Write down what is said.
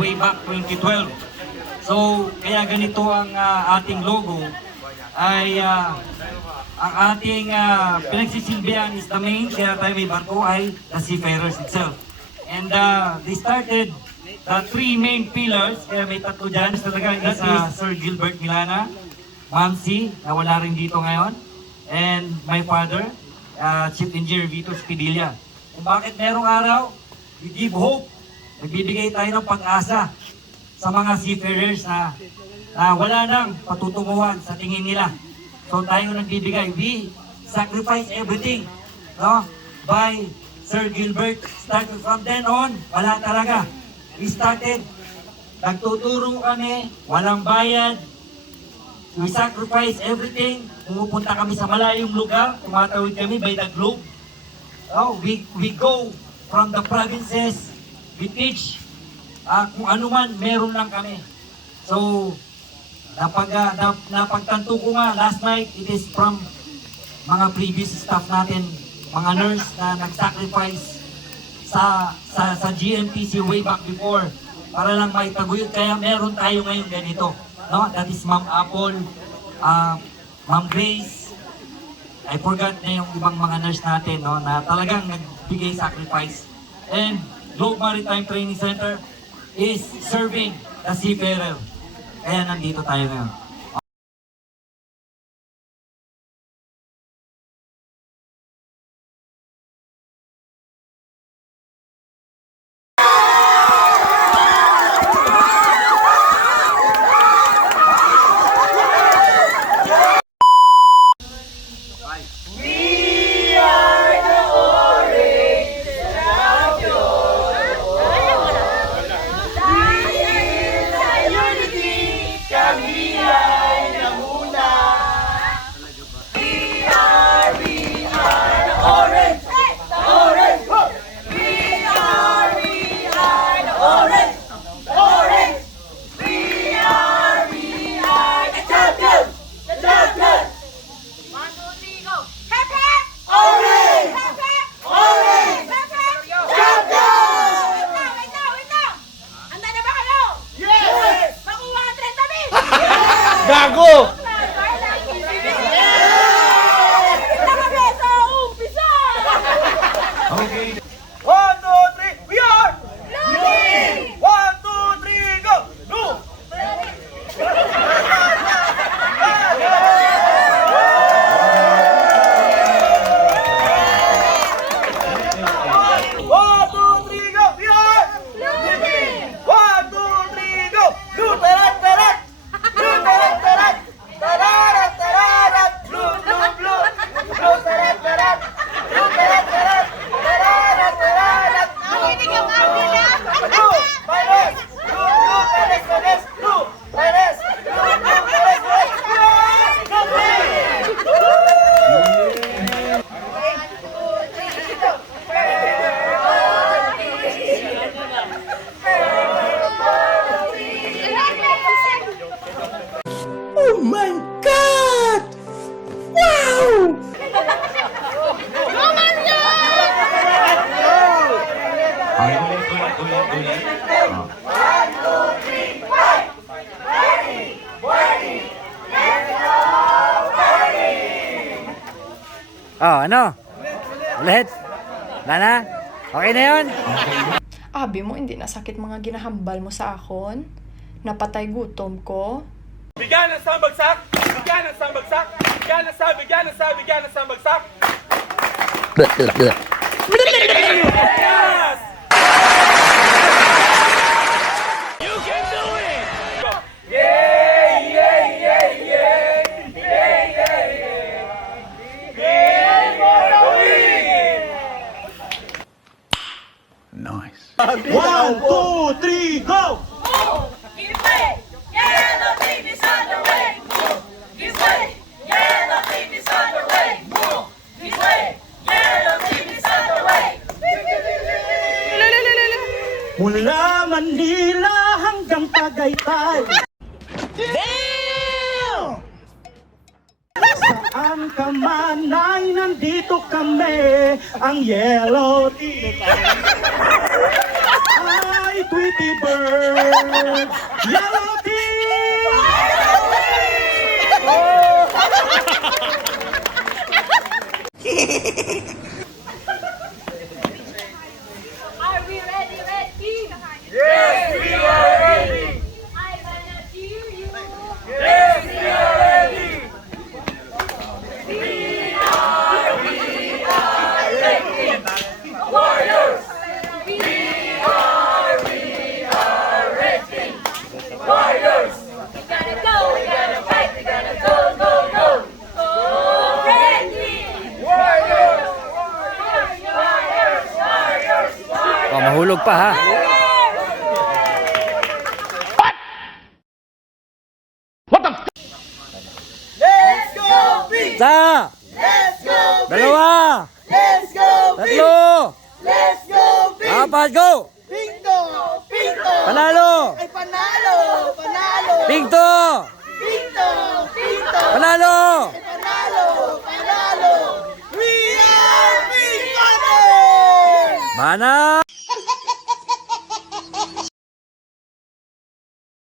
way back 2012. So, kaya ganito ang ating logo ay ang ating pinagsisilbihan is the main, kaya tayo may barko ay the seafarers itself. And they started the three main pillars, kaya may tatlo dyan. Talaga is Sir Gilbert Milana, Ma'am C, na wala rin dito ngayon, and my father, Chief Engineer Vito Spidilla. Kung bakit merong araw, we give hope. Nagbibigay tayo ng pag-asa sa mga seafarers na wala nang patutunguhan sa tingin nila. So tayo nagbibigay. We sacrifice everything, no? By Sir Gilbert. Started from then on, wala talaga. We started, nagtuturo kami, walang bayad. We sacrifice everything. Pumupunta kami sa malayong lugar, tumatawid kami by the globe. Oh, we go from the provinces, we teach. Kung ano man, meron lang kami. So, napagtanto ko nga last night, it is from mga previous staff natin, mga nurse na nag-sacrifice sa GMTC way back before para lang maitaguyod. Kaya meron tayo ngayon ganito. No? That is Ma'am Apple, Ma'am Grace. I forgot na yung ibang mga nurse natin, no, na talagang nagbigay sacrifice. And Globe Maritime Training Center is serving the seafarer. Kaya nandito tayo ngayon. Gago! Okay. 1, 2, 3, we are! Blue! 1, 2, 3, go! Blue! 1, 2, 3, go! We are! Blue! 1, 2, 3, go! Blue! Tarat, tarat! Blue! Tarat, tarat! Tararat, tararat! Blue, blue, blue! Blue! Tarat, tarat! Blue! Tarat, tarat! Tararat, tararat! Nakinig yung ate na. Blue! Pares! Blue! Blue! Pares! Pares! Blue! Pares! Blue! Blue! Pares! Pares! Oh my God! Wow! Okay, ulit. Ano? Ulit? Wala na? Okay na yun? Abi mo, hindi nasakit mga ginahambal mo sa akon? Napatay gutom ko? Bigyan ng sambagsak! Bigyan ng sambagsak! Bigyan ng sambagsak! Bigyan ng sambagsak! Bigyan ng sambagsak! Yes! You can do it! Yeah, yeah, yeah, yeah! Yeah, yeah, yeah! Yeah, for the win! Nice. 1, 2, 3, go! Give way! Yellow team is on the way! Give way! Yellow team is on the way! Give way! Yellow team is on the way! Mula Manila hanggang Tagaytay. Saan ka man ay nandito kami, ang Yellow Team ay Tweety bird! Yellow team! Are we ready, ready? Yes, we are ready. I wanna cheer you. Yes, we are ready. Warriors. We are ready. Warriors. We gotta go, we gotta fight, we gotta go, go, go. Oh, ready. Warriors. Warriors, warriors, warriors. Oh, mahulog pa ha. Let's go, Pink! Isa, Let's go, Pink! dalawa, Let's go, Pink! tatlo, Let's go, Pink! apat, go! Pinto! Pinto! Panalo! Ay, panalo! Panalo! Pinto! Pinto! Pinto! Panalo! Ay, panalo! Panalo! We are Pink Panthers! Mana!